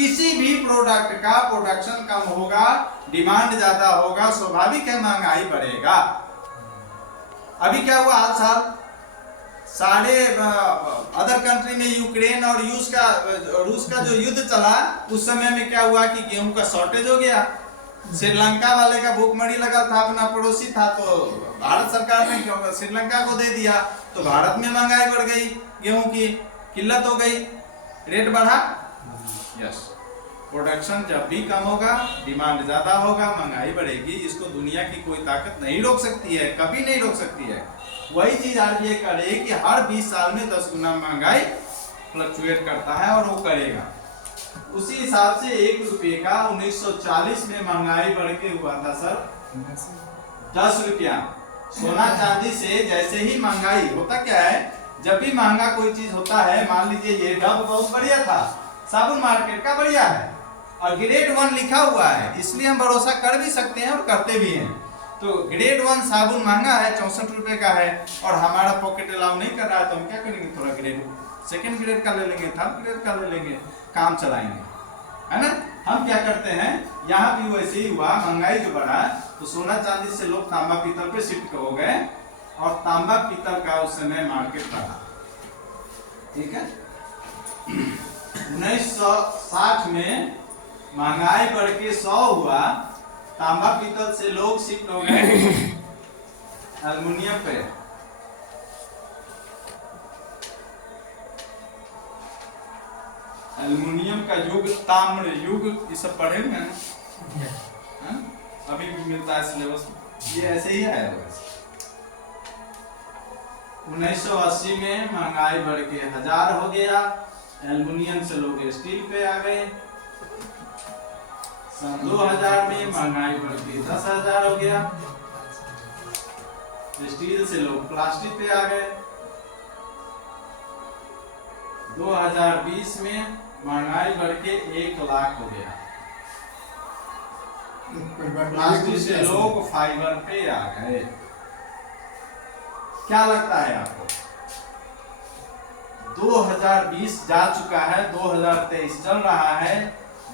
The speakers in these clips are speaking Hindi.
किसी भी प्रोडक्ट का प्रोडक्शन कम होगा, डिमांड ज्यादा होगा, स्वाभाविक है महंगाई बढ़ेगा। अभी क्या हुआ, हाल साल सारे अदर कंट्री में यूक्रेन और रूस का जो युद्ध चला, उस समय में क्या हुआ कि गेहूं का शॉर्टेज हो गया। श्रीलंका वाले का भूखमरी लगा था, अपना पड़ोसी था, तो भारत सरकार ने श्रीलंका को दे दिया, तो भारत में महंगाई बढ़ गई, गेहूं की किल्लत हो गई, रेट बढ़ा। यस, प्रोडक्शन जब भी कम होगा, डिमांड ज्यादा होगा, महंगाई बढ़ेगी। इसको दुनिया की कोई ताकत नहीं रोक सकती है, कभी नहीं रोक सकती है। वही चीज आरबीआई करे कि हर 20 साल में 10 गुना महंगाई फ्लक्चुएट करता है, और वो करेगा। उसी हिसाब से 1 रुपये का 1940 में महंगाई बढ़ के हुआ था सर 10 रुपया। सोना चांदी से जैसे ही महंगाई होता, क्या है, जब भी महंगा कोई चीज होता है, मान लीजिए ये डब बहुत बढ़िया था, साबुन मार्केट का बढ़िया है और ग्रेड 1 लिखा हुआ है, इसलिए हम भरोसा कर भी सकते हैं और करते भी हैं। तो ग्रेड 1 साबुन महंगा है, 64 रुपए का है, और हमारा पॉकेट अलाउ नहीं कर रहा है, तो हम क्या करेंगे, थोड़ा ग्रेड सेकंड ग्रेड का ले लेंगे, थर्ड ग्रेड का ले लेंगे, काम चलाएंगे, है ना। हम क्या करते हैं, यहाँ भी वैसे ही हुआ, महंगाई जो बढ़ा तो सोना चांदी से लोग तांबा पीतल पे शिफ्ट हो गए, और तांबा पीतल का उस समय मार्केट बढ़ा। ठीक है, 1960 में महंगाई बढ़ के 100 हुआ, तांबा पीतल से लोग शिफ्ट हो गए एल्युमिनियम पे। एल्युमिनियम का युग, ताम्र युग, ये सब पढ़े हुए हैं, अभी भी मिलता है सिलेबस में, ये ऐसे ही है। 1980 में महंगाई बढ़ के 1000 हो गया, एल्युमिनियम से लोग स्टील पे आ गए। सन 2000 में महंगाई बढ़ के 10,000 हो गया, स्टील से लोग प्लास्टिक पे आ गए। 2020 में महंगाई बढ़ के 1 लाख हो गया, प्लास्टिक से लोग फाइबर पे आ गए। क्या लगता है आपको, 2020 जा चुका है, 2023 चल रहा है,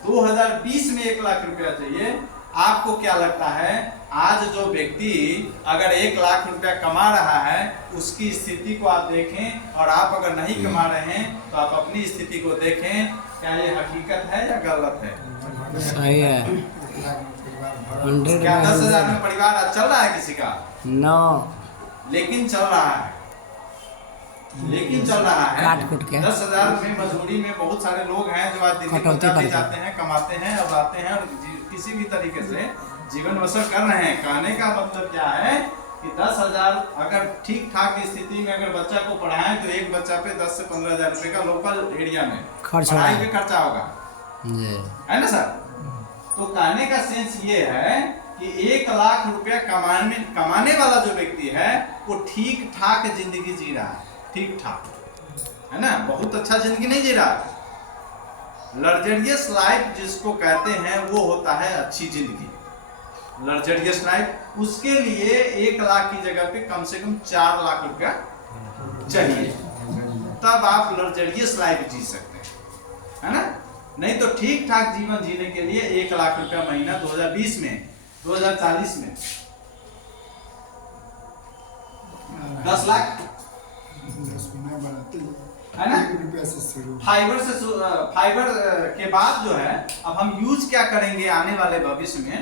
2020 में 1 लाख रुपया चाहिए। आपको क्या लगता है, आज जो व्यक्ति अगर 1 लाख रुपया कमा रहा है, उसकी स्थिति को आप देखें, और आप अगर नहीं कमा रहे हैं तो आप अपनी स्थिति को देखें, क्या ये हकीकत है या गलत है? सही है। क्या 10,000 में परिवार आज चल रहा है किसी का? नो, लेकिन चल रहा है, लेकिन चल रहा है। काट कुट के 10,000 में मजदूरी में बहुत सारे लोग हैं जो आज दिल्ली पंजाब जाते हैं, कमाते हैं और आते हैं, और किसी भी तरीके से जीवन बसर कर रहे हैं। कहने का मतलब क्या है कि 10,000 अगर ठीक ठाक स्थिति में अगर बच्चा को पढ़ाएं, तो एक बच्चा पे 10 से 15,000 रुपए का लोकल एरिया में पढ़ाई पे खर्चा होगा, है ना सर। तो कहने का सेंस ये है कि 1 लाख रुपया कमाने वाला जो व्यक्ति है, वो ठीक ठाक जिंदगी जी रहा है, ठीक ठाक, है ना, बहुत अच्छा जिंदगी नहीं जी रहा। लग्जरियस लाइफ जिसको कहते हैं, वो होता है अच्छी जिंदगी, लग्जरियस लाइफ। उसके लिए 1 लाख की जगह पे कम से कम 4 लाख रुपया चाहिए, तब आप लग्जरियस लाइफ जी सकते हैं, है ना। नहीं तो ठीक ठाक जीवन जीने के लिए 1 लाख रुपया महीना 2020 में, 2040 में 10 लाख, है ना। फाइबर के बाद जो है, अब हम यूज क्या करेंगे आने वाले भविष्य में।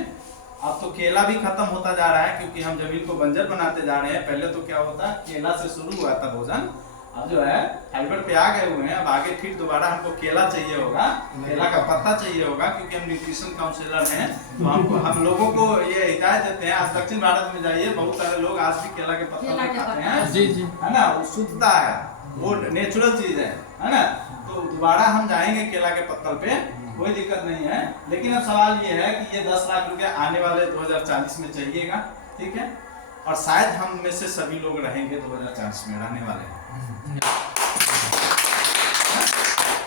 अब तो केला भी खत्म होता जा रहा है, क्योंकि हम जमीन को बंजर बनाते जा रहे हैं। पहले तो क्या होता, केला से शुरू हुआ था भोजन, अब जो है फाइबर पे आ गए हुए हैं। अब आगे फिर दोबारा हमको केला चाहिए होगा, केला का पत्ता चाहिए होगा, क्योंकि हम न्यूट्रिशन काउंसलर हैं, तो हम लोगों को ये हिदायत देते हैं। आज दक्षिण भारत में जाइए, बहुत सारे लोग आज भी केला के पत्ता खाते हैं, जी जी, है ना, वो शुद्धता है, वो नेचुरल चीज है ना। तो दोबारा हम जाएंगे केला के पत्तल पे, कोई दिक्कत नहीं है। लेकिन अब सवाल ये है कि ये 10 लाख रुपया आने वाले 2040 में चाहिएगा, ठीक है, और शायद हम में से सभी लोग रहेंगे 2040 में रहने वाले हैं।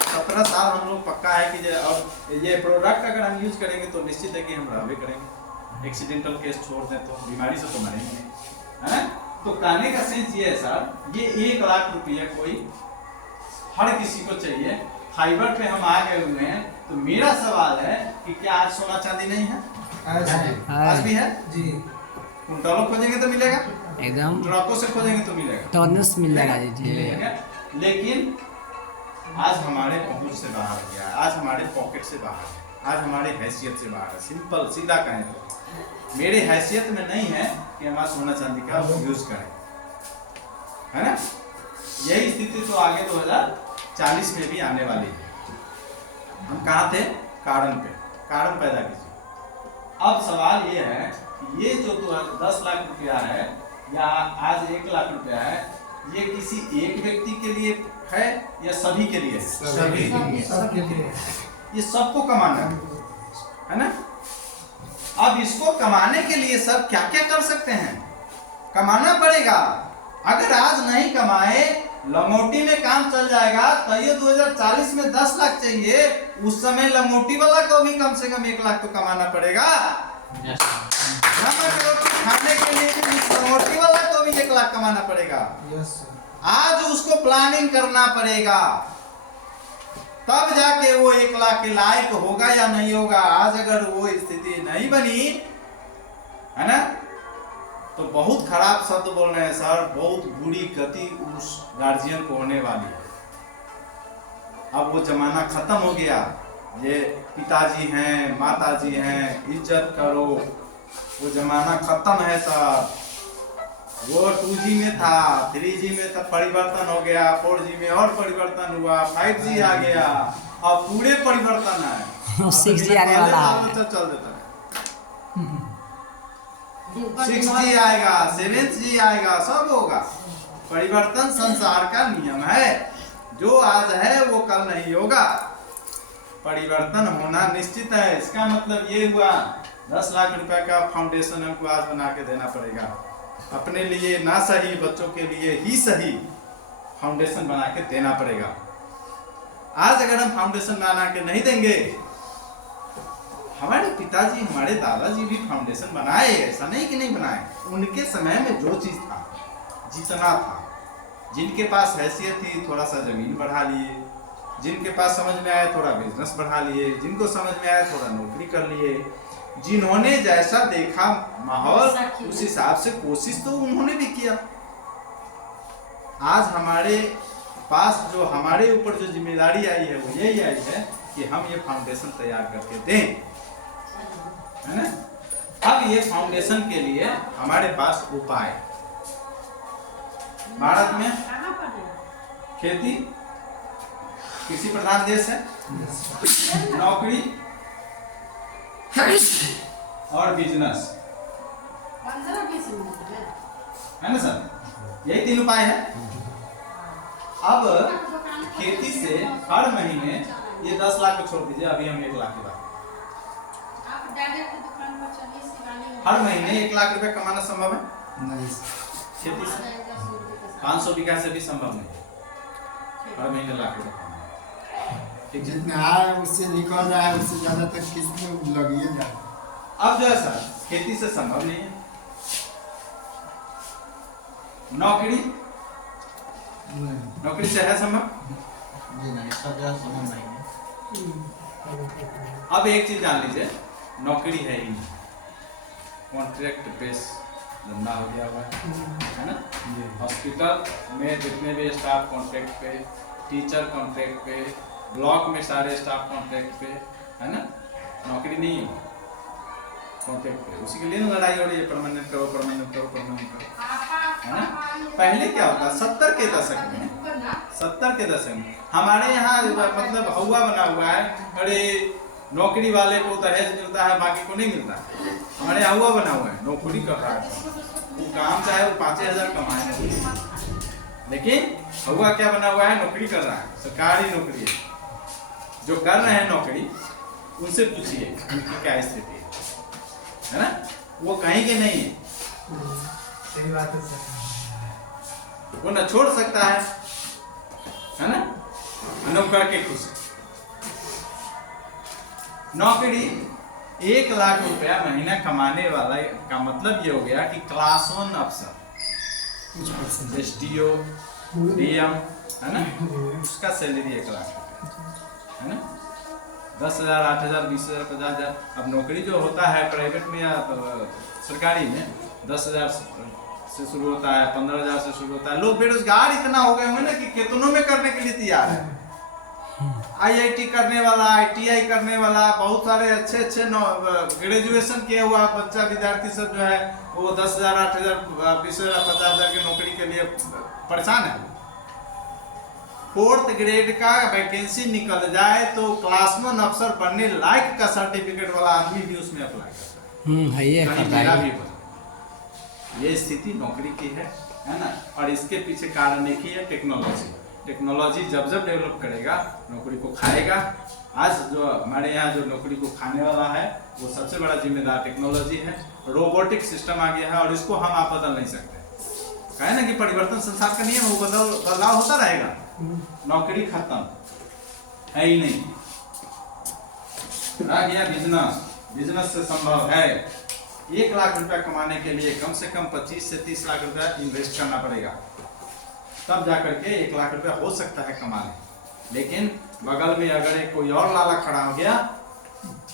17 साल हम लोग पक्का है कि अब ये प्रोडक्ट अगर हम यूज करेंगे तो निश्चित है कि हम रहबे करेंगे। एक्सीडेंटल केस छोड़ दें तो बीमारी से तो मरेंगे, है ना। तो कहने का सेंस ये है सर, ये 1 लाख रुपया कोई हर किसी को चाहिए, फाइबर पे हम आ गए हुए हैं, तो मेरा सवाल है कि क्या आज सोना चांदी नहीं है? आज भी है जी। कुंटलों खोजेंगे तो मिलेगा, एकदम ट्रकों से खोजेंगे तो मिलेगा, टॉनस मिल जाएगा जी। मिलेगा। लेकिन आज हमारे पहुंच से बाहर हो गया, आज हमारे पॉकेट से बाहर है, आज हमारे हैसियत से बाहर है। सिंपल सीधा कहें तो मेरे हैसियत में नहीं है कि हम आज सोना चांदी का यूज करें, है ना? यही स्थिति तो आगे 2040 में भी आने वाली है। हम कहाँ थे? कारण पे, कारण पैदा कीजिए। अब सवाल ये है कि ये जो 10 लाख रुपया है या आज 1 लाख रुपया है, ये किसी एक व्यक्ति के लिए है या सभी के लिए है? सबके लिए। ये सबको कमाना है ना? अब इसको कमाने के लिए सब क्या क्या कर सकते हैं? कमाना पड़ेगा। अगर आज नहीं कमाए, लंगोटी में काम चल जाएगा, तो ये 2040 में 10 लाख चाहिए, उस समय लंगोटी वाला को भी कम से कम 1 लाख तो कमाना पड़ेगा। रोटी खाने के लिए भी उस लंगोटी वाला को भी 1 लाख कमाना पड़ेगा। आज उसको प्लानिंग करना पड़ेगा, तब जाके वो 1 लाख के लायक होगा या नहीं होगा। आज अगर वो स्थिति नहीं बनी, है ना, तो बहुत खराब शब्द बोल रहे हैं सर, बहुत बुरी गति उस गार्जियन को होने वाली है। अब वो जमाना खत्म हो गया, ये पिताजी हैं, माताजी हैं, इज्जत करो, वो जमाना खत्म है सर। वो 2G में था, 3G में तब परिवर्तन हो गया, 4G में और परिवर्तन हुआ, 5G आ गया, अब पूरे परिवर्तन है। 6G आने वाला है। चल देता है, 6G आएगा, 7G आएगा, सब होगा। परिवर्तन संसार का नियम है, जो आज है वो कल नहीं होगा। परिवर्तन होना निश्चित है। इसका मतलब ये हुआ 10 लाख रुपए का फाउंडेशन हमको आज बना के देना पड़ेगा, अपने लिए ना सही, बच्चों के लिए ही सही फाउंडेशन बना के देना पड़ेगा। आज अगर हम फाउंडेशन बना के नहीं देंगे, हमारे पिताजी, हमारे दादाजी भी फाउंडेशन बनाए, ऐसा नहीं कि नहीं बनाए। उनके समय में जो चीज था, जितना था, जिनके पास हैसियत थी थोड़ा सा जमीन बढ़ा लिए, जिनके पास समझ में आया थोड़ा बिजनेस बढ़ा लिए, जिनको समझ में आया थोड़ा नौकरी कर लिए, जिन्होंने जैसा देखा माहौल उस हिसाब से कोशिश तो उन्होंने भी किया। आज हमारे पास जो हमारे ऊपर जो जिम्मेदारी आई है वो यही आई है कि हम ये फाउंडेशन तैयार करके दें, है ना? अब ये फाउंडेशन के लिए हमारे पास उपाय, भारत में खेती कृषि प्रधान देश है, नौकरी और बिजनेस, है ना सर? यही 3 उपाय है। अब खेती से हर महीने ये 10 लाख को छोड़ दीजिए, अभी हम 1 लाख की बात, हर महीने 1 लाख रुपए कमाना संभव है? नहीं। खेती से 500 बीघा से भी संभव नहीं, हर महीने 1 लाख रुपए कमाना। जितना आए उससे निकल रहा है, उससे ज्यादा तक किसमें लगिए जाए। अब जो है सर, खेती से संभव नहीं है। नौकरी, नौकरी से है संभव? जी नहीं, सब संभव नहीं है। अब एक चीज जान लीजिए, नौकरी है ही नहीं, कॉन्ट्रैक्ट बेस धंधा हो गया हुआ है ना? हॉस्पिटल में जितने भी स्टाफ कॉन्ट्रैक्ट पे, टीचर कॉन्ट्रैक्ट पे, ब्लॉक में सारे स्टाफ कॉन्ट्रैक्ट पे, है ना? नौकरी नहीं है, कॉन्ट्रैक्ट पे। उसी के लिए ना लड़ाई हो रही है, परमानेंट करो, परमानेंट करो, परमानेंट करो, है ना? पहले क्या होता, 70 के दशक में, 70 के दशक में हमारे यहाँ मतलब हवा बना हुआ है, अरे नौकरी वाले को दहेज मिलता है, बाकी को नहीं मिलता। हमारे यहाँ हुआ बना हुआ है, नौकरी कर रहा है, वो काम चाहे वो 5,000 कमाए, लेकिन हुआ क्या बना हुआ है, नौकरी कर रहा है, सरकारी नौकरी है। जो कर रहे हैं नौकरी, उनसे पूछिए उनकी क्या स्थिति है ना? वो कहेंगे नहीं है, सही बात है सर। वो न छोड़ सकता है ना? नौकर के खुश। नौकरी 1 लाख रुपया महीना कमाने वाला का मतलब ये हो गया कि क्लास 1 अफसर, SDO, DM, है ना, उसका सैलरी 1 लाख रुपया। 10,000, 8,000, 20,000, 50,000। अब नौकरी जो होता है प्राइवेट में या सरकारी में 10,000 से शुरू होता है, 15,000 से शुरू होता है। लोग बेरोजगार इतना हो गए होंगे ना कि कितनों में करने के लिए तैयार है। IIT करने वाला, ITI करने वाला, बहुत सारे अच्छे अच्छे ग्रेजुएशन किया हुआ बच्चा विद्यार्थी सब जो है वो 10,000, 8,000, 20,000, 50,000 की नौकरी के लिए परेशान है। 4th ग्रेड का वैकेंसी निकल जाए तो क्लासमैन अफसर बनने लायक का सर्टिफिकेट वाला आदमी भी उसमें अप्लाई करता है। है ये कहीं करता मेरा है। भी बना। ये स्थिति नौकरी की है ना। और इसके पीछे कारण एक ही है, टेक्नोलॉजी। टेक्नोलॉजी जब जब डेवलप करेगा नौकरी को खाएगा। आज जो हमारे यहाँ जो नौकरी को खाने वाला है वो सबसे बड़ा जिम्मेदार टेक्नोलॉजी है। रोबोटिक सिस्टम आ गया है और इसको हम आप बदल नहीं सकते। कहे ना कि परिवर्तन संसार का नियम, वो बदलाव होता रहेगा। नौकरी खत्म है ही नहीं, रह गया बिजनेस। बिजनेस से संभव है। 1 लाख रुपया कमाने के लिए कम से कम 25 से 30 लाख रुपया इन्वेस्ट करना पड़ेगा, तब जाकर के 1 लाख रुपया हो सकता है कमाने। लेकिन बगल में अगर एक कोई और लाला खड़ा हो गया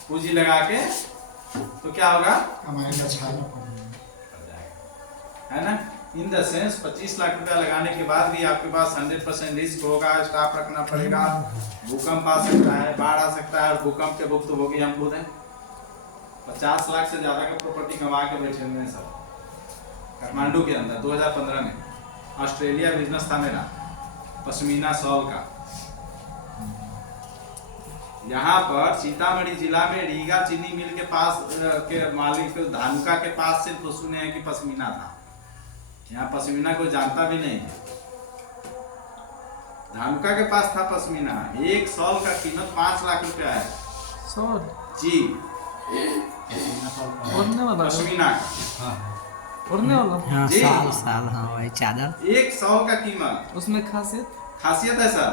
पूंजी लगा के, तो क्या होगा? हमारे बचाना है ना। इन द सेंस 25 लाख रुपया लगाने के बाद भी आपके पास 100% रिस्क होगा, स्टाफ रखना पड़ेगा, भूकंप आ सकता है, बाढ़ आ सकता है, और भूकंप के भुक्त होगी हम खुद हैं। 50 लाख से ज्यादा का प्रॉपर्टी कमा के बैठे हुए हैं सब। काठमांडू के अंदर 2015 में ऑस्ट्रेलिया बिजनेस था मेरा, पश्मीना शॉल का। यहाँ पर सीतामढ़ी जिला में रीगा चीनी मिल के पास के मालिक धानुका के पास सिर्फ सुने हैं कि पश्मीना था। यहाँ पश्मीना कोई जानता भी नहीं है। धानुका के पास था पश्मीना। एक शॉल का कीमत 5 लाख रुपया है। शॉल जी, ओढ़ने वाला पश्मीना का। ओढ़ने वाला हाँ जी। साल हाँ वही चादर। एक शॉल का कीमत। उसमें खासियत है सर,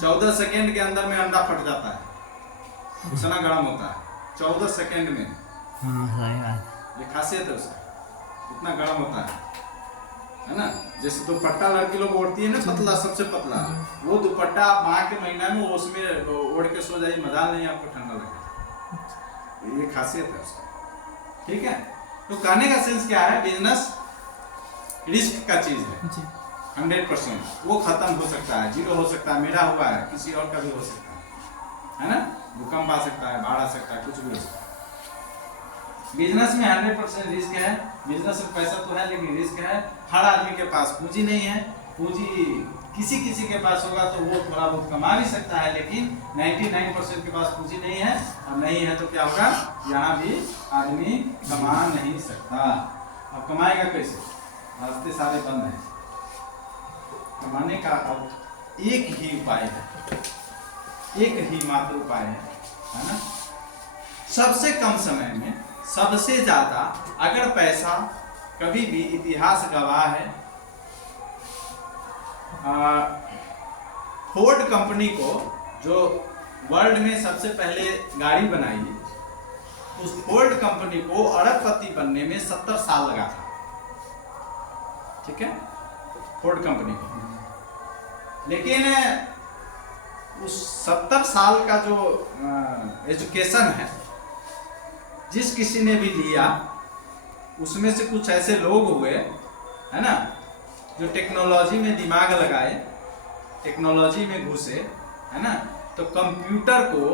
14 सेकेंड के अंदर में अंडा फट जाता है, उतना गर्म होता है 14 सेकेंड में। हाँ सही बात। ये खासियत है उसका, इतना गर्म होता है ना। जैसे दुपट्टा लड़की लोग ओढ़ती है ना, पतला, सबसे पतला, वो दुपट्टा आप माह के महीना में उसमें ओढ़ के सो जाइए, मजा नहीं आपको ठंडा लगेगा। ये खासियत है उसका, ठीक है। तो कहने का सेंस क्या है, बिजनेस रिस्क का चीज है। जी 100% वो खत्म हो सकता है, 0 हो सकता है, मेरा हुआ है, किसी और का भी हो सकता है ना। भूकंप आ सकता है, बाढ़ आ सकता है, कुछ भी हो सकता है। बिजनेस में 100% रिस्क है। बिजनेस में पैसा तो है लेकिन रिस्क है। हर आदमी के पास पूंजी नहीं है। पूंजी किसी किसी के पास होगा तो वो थोड़ा बहुत कमा भी सकता है, लेकिन 99% के पास पूंजी नहीं है। और नहीं है तो क्या होगा, यहाँ भी आदमी कमा नहीं सकता। अब कमाएगा कैसे? रास्ते सारे बंद हैं। कमाने का अब एक ही उपाय है, एक ही मात्र उपाय है ना। सबसे कम समय में सबसे ज्यादा अगर पैसा, कभी भी इतिहास गवाह है, फोर्ड कंपनी को जो वर्ल्ड में सबसे पहले गाड़ी बनाई, उस फोर्ड कंपनी को अरबपति बनने में 70 साल लगा था। ठीक है, फोर्ड कंपनी को। लेकिन उस 70 साल का जो एजुकेशन है, जिस किसी ने भी लिया, उसमें से कुछ ऐसे लोग हुए है ना, जो टेक्नोलॉजी में दिमाग लगाए, टेक्नोलॉजी में घुसे, है ना। तो कंप्यूटर को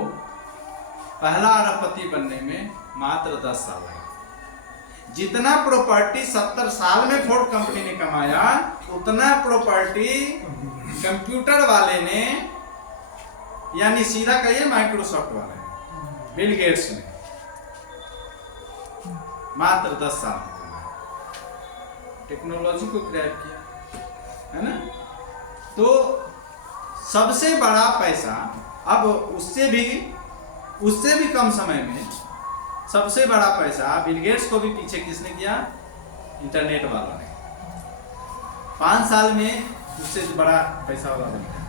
पहला अरबपति बनने में मात्र 10 साल लगा। जितना प्रॉपर्टी 70 साल में फोर्ड कंपनी ने कमाया, उतना प्रॉपर्टी कंप्यूटर वाले ने, यानी सीधा कहिए माइक्रोसॉफ्ट वाले ने, बिल गेट्स ने, मात्र 10 साल में कमाया। टेक्नोलॉजी को क्रैक किया, है ना। तो सबसे बड़ा पैसा, अब उससे भी कम समय में सबसे बड़ा पैसा बिल गेट्स को भी पीछे किसने किया? इंटरनेट वालों ने। 5 साल में उससे बड़ा पैसा वाला बन गया।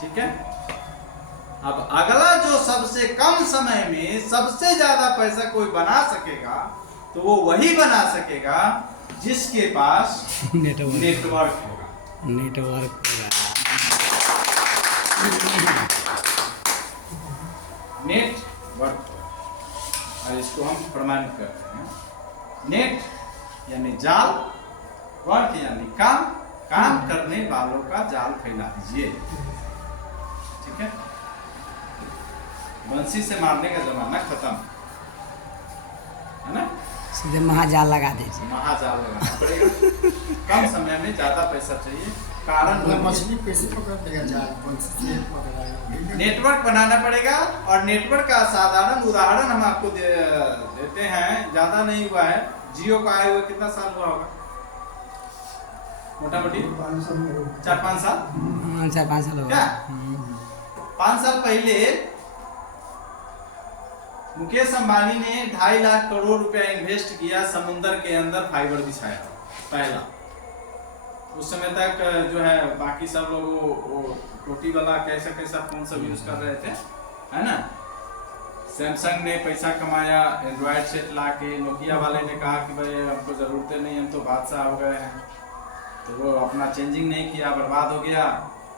ठीक है। अब अगला जो सबसे कम समय में सबसे ज्यादा पैसा कोई बना सकेगा, तो वो वही बना सकेगा जिसके पास नेटवर्क होगा। नेटवर्क और इसको हम प्रमाणित करते हैं। नेट यानी जाल, वर्क यानी काम, काम करने वालों का जाल फैला दीजिए। ठीक है, बंसी से मारने का जमाना खत्म है ना, सीधे महाजाल लगा दीजिए। महाजाल लगाना पड़ेगा। कम समय में ज्यादा पैसा चाहिए, कारण मतलब मछली कैसे पकड़ देगा जाल, बंसी से पकड़ाएगा। नेटवर्क बनाना पड़ेगा। और नेटवर्क का साधारण उदाहरण हम आपको देते हैं, ज्यादा नहीं हुआ है। जियो का आए हुए कितना साल हुआ होगा मोटा मोटी? 4-5 साल। 4-5 साल हो क्या? गए। 5 साल पहले मुकेश अंबानी ने 2.5 लाख करोड़ रुपया इन्वेस्ट किया, समुद्र के अंदर फाइबर बिछाया पहला। उस समय तक जो है बाकी सब लोग वो टोटी वाला कैसा कैसा फोन सब यूज कर रहे थे, है ना। सैमसंग ने पैसा कमाया, एंड्रॉयड सेट ला के। नोकिया वाले ने कहा कि भाई हमको जरूरतें नहीं, हम तो बादशाह हो गए हैं, तो वो अपना चेंजिंग नहीं किया, बर्बाद हो गया।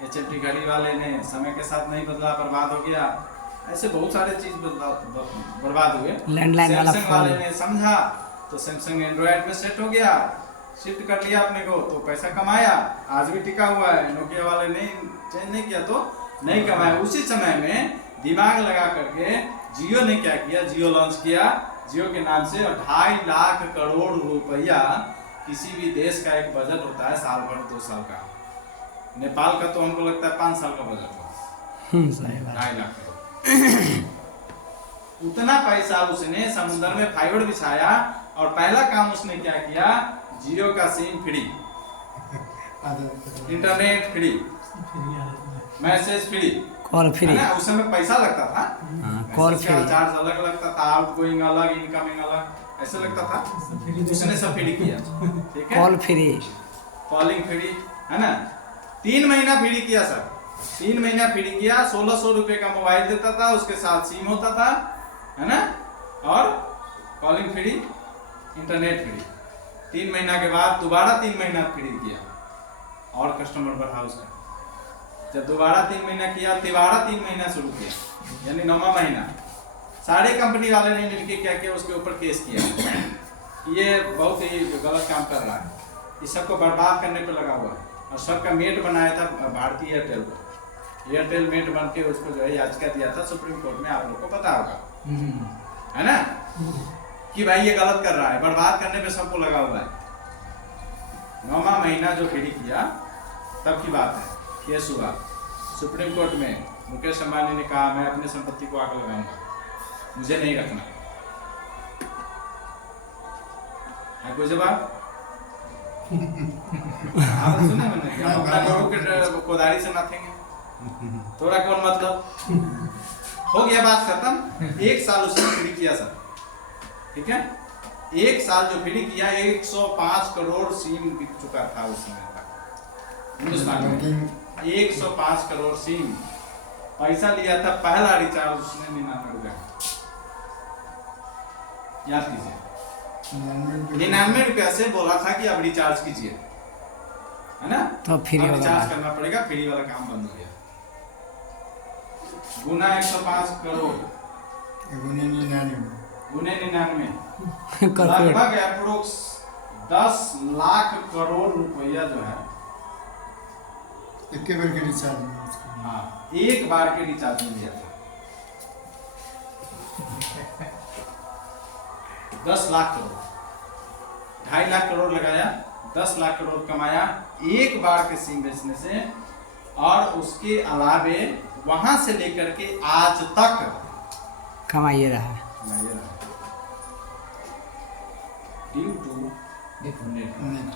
HMT घड़ी वाले ने समय के साथ नहीं बदला, बर्बाद हो गया। ऐसे बहुत सारे चीज बर्बाद हुए। लैंडलाइन वाला सैमसंग वाले ने समझा तो सैमसंग एंड्रॉयड में सेट हो गया, शिफ्ट कर लिया अपने को, तो पैसा कमाया, आज भी टिका हुआ है। नोकिया वाले ने चेंज नहीं किया तो नहीं कमाया। उसी समय में दिमाग लगा करके जियो ने क्या किया, जियो लॉन्च किया। जियो के नाम से 2.5 लाख करोड़ रुपया, किसी भी देश का एक बजट होता है साल भर 2 साल का। नेपाल का तो हमको लगता है 5 साल का बजट होगा, सही बात। 2.5 लाख करोड़। उतना पैसा उसने समुद्र में फाइबर बिछाया। और पहला काम उसने क्या किया, जियो का SIM free, internet free, message free, call free. उस समय पैसा लगता था, कॉल फ्री, चार्ज अलग लगता था, आउटगोइंग अलग, इनकमिंग अलग, ऐसे लगता था। उसने सब फ्री किया। ठीक है, कॉल फ्री, कॉलिंग फ्री, है ना। 3 महीना फ्री किया सर, 3 महीना फ्री किया। 1600 रुपए का मोबाइल देता था, उसके साथ सिम होता था, है ना, और कॉलिंग फ्री, इंटरनेट फ्री। 3 महीना के बाद दोबारा 3 महीना फ्री किया और कस्टमर बढ़ा उसका। जब दोबारा 3 महीना किया, तिबारा 3 महीना शुरू किया, यानी 9वां महीना। सारे कंपनी वाले ने मिलकर क्या किया, उसके ऊपर केस किया, ये बहुत ही गलत काम कर रहा है, इस सबको बर्बाद करने पे लगा हुआ है। और सबका मेट बनाया था भारतीय एयरटेल को। एयरटेल मेट बन के उसको जो है याचिका दिया था सुप्रीम कोर्ट में, आप लोग को पता होगा, है ना, कि भाई ये गलत कर रहा है, बर्बाद करने पे सबको लगा हुआ है। 9वां महीना जो फ्री किया तब की बात है, केस हुआ सुप्रीम कोर्ट में। मुकेश अंबानी ने कहा मैं अपनी संपत्ति को आग लगाऊंगा, मुझे नहीं रखना। है कोई जवाब? आप सुने मैंने कि हम अपना लोगों के कोदारी से नाथेंगे, थोड़ा कौन मतलब। हो गया बात खत्म। 1 साल उसने फ्री किया सर, ठीक है। 1 साल जो फ्री किया, 105 करोड़ सिम बिक चुका था उस समय तक हिंदुस्तान में। 105 करोड़ सिम, पैसा लिया था पहला रिचार्ज उसने 99 रुपए, याद कीजिए। 99 रुपया से बोला था कि अब रिचार्ज कीजिए, है ना, तो फ्री अब होगा। रिचार्ज करना पड़ेगा, फ्री वाला काम बंद हो गया। गुना 105 करोड़, गुने 99, गुने 99, करोड़। लगभग अप्रोक्स 10 लाख करोड़ रुपया जो है एक बार के रिचार्ज में उसको। हाँ, एक बार के रिचार्ज में लिया था। 10 लाख करोड़, 2.5 लाख करोड़ लगाया, 10 लाख करोड़ कमाया एक बार के सिम बेचने से। और उसके अलावे वहां से लेकर के आज तक कमाइए रहा। Due to net.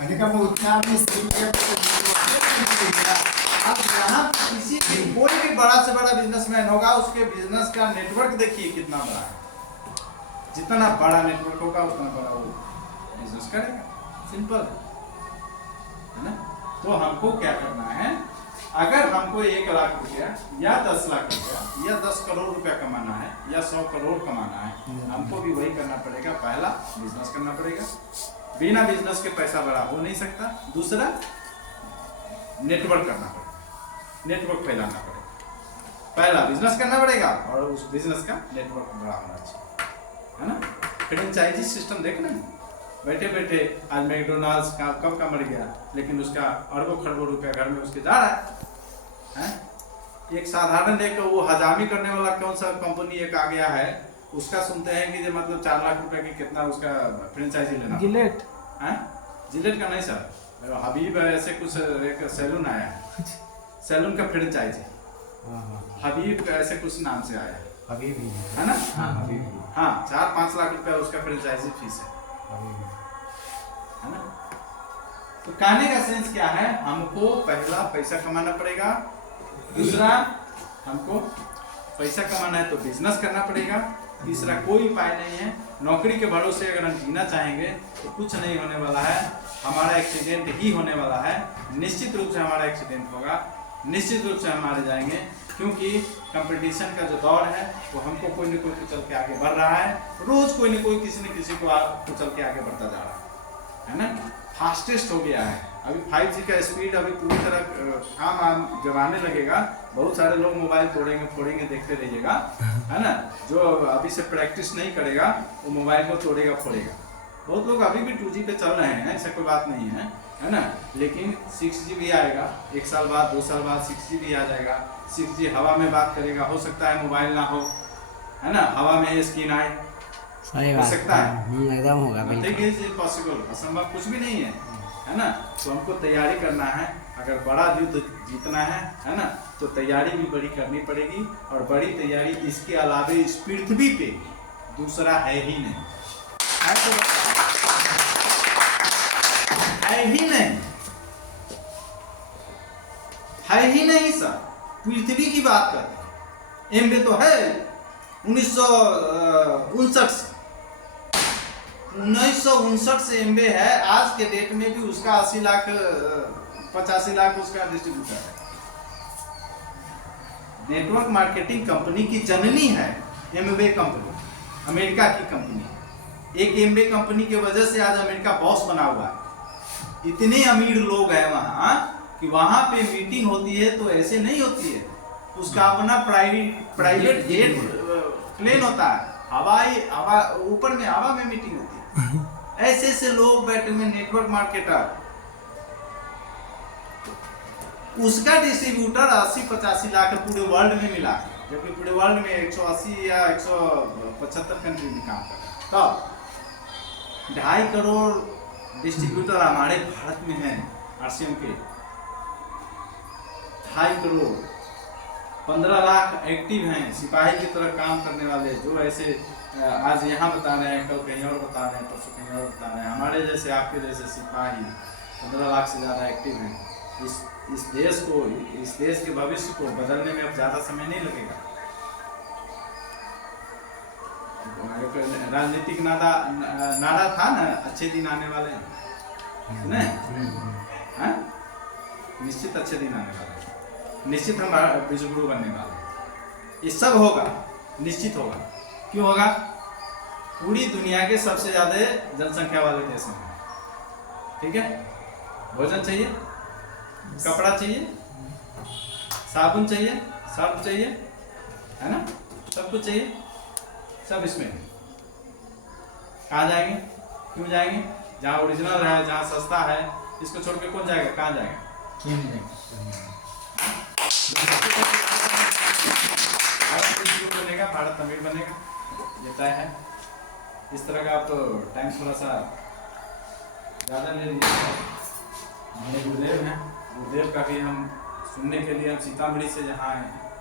अरे का वो उतना भी सिम के अब यहाँ किसी भी कोई भी बड़ा से बड़ा बिजनेसमैन होगा, उसके बिजनेस का नेटवर्क देखिए कितना बड़ा है। जितना बड़ा नेटवर्क होगा उतना बड़ा वो बिजनेस करेगा, सिंपल है ना। तो हमको क्या करना है, अगर हमको 1 लाख रुपया या 10 लाख रुपया या 10 करोड़ रुपया कमाना है या 100 करोड़ कमाना है, हमको भी वही करना पड़ेगा। पहला बिजनेस करना पड़ेगा, बिना बिजनेस के पैसा बड़ा हो नहीं सकता। दूसरा नेटवर्क करना पड़ेगा, नेटवर्क फैलाना पड़ेगा। पहला बिजनेस करना पड़ेगा और उस बिजनेस का नेटवर्क बड़ा होना चाहिए, है ना। फ्रेंचाइजी सिस्टम देखना, बैठे बैठे आज मैकडोनाल्ड्स का कब का मर गया, लेकिन उसका अरबों खरबों रुपया घर में उसके जा रहा है? एक साधारण एक वो हजामी करने वाला कौन सा कंपनी एक आ गया है, उसका सुनते हैं कि जो मतलब 4 लाख रुपए की कितना उसका फ्रेंचाइजी लेना। गिलेट हैं? जिलेट का नहीं सर, हबीब ऐसे कुछ एक सैलून आया है, सैलून का फ्रेंचाइजी हबीब का ऐसे कुछ नाम से आया है, अभी भी है ना। अभी हाँ 4-5 लाख रुपया उसका फ्रेंचाइजी फीस है ना। तो कहने का सेंस क्या है, हमको पहला पैसा कमाना पड़ेगा, दूसरा हमको पैसा कमाना है तो बिजनेस करना पड़ेगा, तीसरा कोई उपाय नहीं है। नौकरी के भरोसे अगर हम जीना चाहेंगे तो कुछ नहीं होने वाला है, हमारा एक्सीडेंट ही होने वाला है, निश्चित रूप से हमारा एक्सीडेंट होगा, निश्चित रूप से हम मारे जाएंगे, क्योंकि कंपटीशन का जो दौर है वो हमको कोई न कोई कुचल के आगे बढ़ रहा है, रोज कोई न कोई किसी न किसी को कुचल के आगे बढ़ता जा रहा है ना। फास्टेस्ट हो गया है अभी 5G का स्पीड, अभी पूरी तरह काम जब आने लगेगा, बहुत सारे लोग मोबाइल फोड़ेंगे देखते रहिएगा, है ना। जो अभी से प्रैक्टिस नहीं करेगा वो मोबाइल को तोड़ेगा फोड़ेगा। बहुत लोग अभी भी 2G पे चल रहे हैं, ऐसा कोई बात नहीं है ना। लेकिन 6G भी आएगा, 1 साल बाद 2 साल बाद 6G भी आ जाएगा। 6G हवा में बात करेगा, हो सकता है मोबाइल ना हो, है ना, हवा में स्क्रीन आए, सही हो बात सकता है, एकदम होगा बिल्कुल। इम्पॉसिबल, असंभव कुछ भी नहीं है ना। तो हमको तैयारी करना है, अगर बड़ा युद्ध जीतना है ना, तो तैयारी भी बड़ी करनी पड़ेगी, और बड़ी तैयारी इसके अलावे इस पृथ्वी पे दूसरा है ही नहीं, है ही नहीं, है ही नहीं सर। पृथ्वी की बात करते हैं, एमबे तो है 1959 से एमबे है, आज के डेट में भी उसका 80 लाख 85 लाख उसका डिस्ट्रीब्यूटर है। नेटवर्क मार्केटिंग कंपनी की जननी है एमबे कंपनी, अमेरिका की कंपनी। एक एमबे कंपनी की वजह से आज अमेरिका बॉस बना हुआ है। इतने अमीर लोग हैं वहां कि वहां पे मीटिंग होती है तो ऐसे नहीं होती है, उसका अपना प्राइवेट जेट प्लेन होता है, हवा ऊपर में हवा में मीटिंग होती है। ऐसे ऐसे लोग बैठे हुए नेटवर्क मार्केटर, उसका डिस्ट्रीब्यूटर 80-85 लाख पूरे वर्ल्ड में मिला, जबकि पूरे वर्ल्ड में 180 या 175 कंट्री में काम कर रहा है। तो 2.5 करोड़ डिस्ट्रीब्यूटर हमारे भारत में हैं, आरसीएम के 2.5 करोड़, 15 लाख एक्टिव हैं सिपाही की तरह काम करने वाले, जो ऐसे आज यहाँ बता रहे हैं, कल कहीं और बता रहे हैं, परसों कहीं और बता रहे हैं। हमारे जैसे आपके जैसे सिपाही 15 लाख से ज़्यादा एक्टिव हैं। इस देश को, इस देश के भविष्य को बदलने में अब ज़्यादा समय नहीं लगेगा। राजनीतिक नारा था ना, अच्छे दिन आने वाले हैं, नहीं? निश्चित अच्छे दिन आने वाले हैं, निश्चित हम विश्वगुरु बनने वाले हैं। ये सब होगा, निश्चित होगा। क्यों होगा? पूरी दुनिया के सबसे ज़्यादा जनसंख्या वाले देश में, ठीक है। भोजन चाहिए, कपड़ा चाहिए, साबुन चाहिए, सर्फ चाहिए, है ना, सब कुछ चाहिए, सब इसमें। कहाँ जाएंगे? क्यों जाएंगे? जहाँ ओरिजिनल है, जहाँ सस्ता है, इसको छोड़ के कौन जाएगा? कहाँ जाएगा? भारत बनेगा, भारत अमीर बनेगा, ये तय है। इस तरह का आप तो टाइम थोड़ा सा ज़्यादा ले लीजिए। हमारे गुरुदेव हैं, गुरुदेव का भी हम सुनने के लिए हम सीतामढ़ी से जहाँ आए हैं,